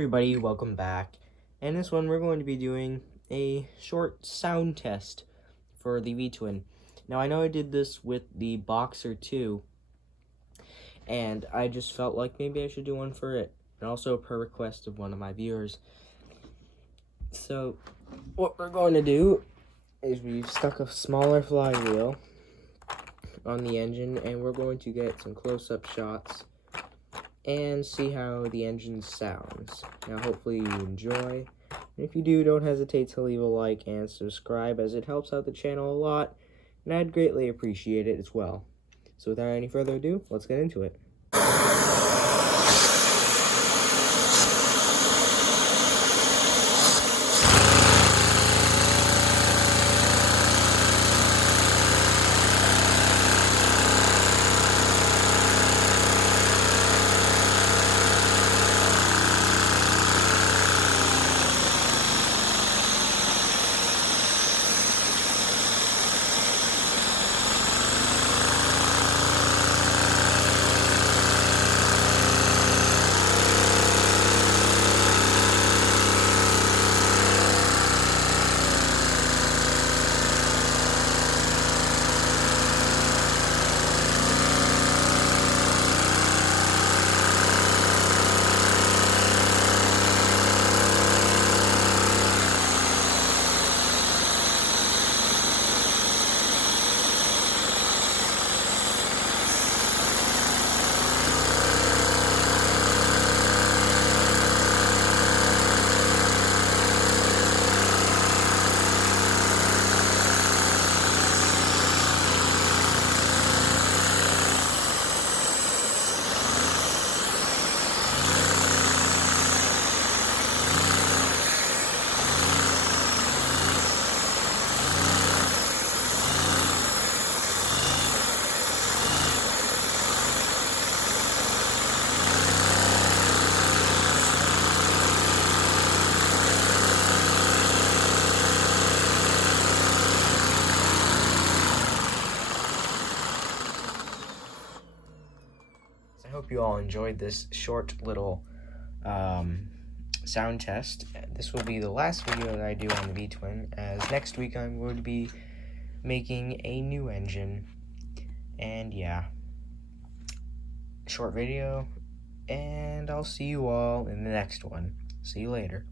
everybody, welcome back. And this one we're going to be doing a short sound test for the Vtwin. Now I know I did this with the Boxer 2, and I just felt like maybe I should do one for it, and also per request of one of my viewers. So what we're going to do is we've stuck a smaller flywheel on the engine, and we're going to get some close-up shots and see how the engine sounds. Now hopefully you enjoy, and if you do, don't hesitate to leave a like and subscribe, as it helps out the channel a lot, and I'd greatly appreciate it as well. So without any further ado, let's get into it. I hope you all enjoyed this short little sound test. This will be the last video that I do on the Vtwin, as next week I'm going to be making a new engine. And yeah, short video, and I'll see you all in the next one. See you later.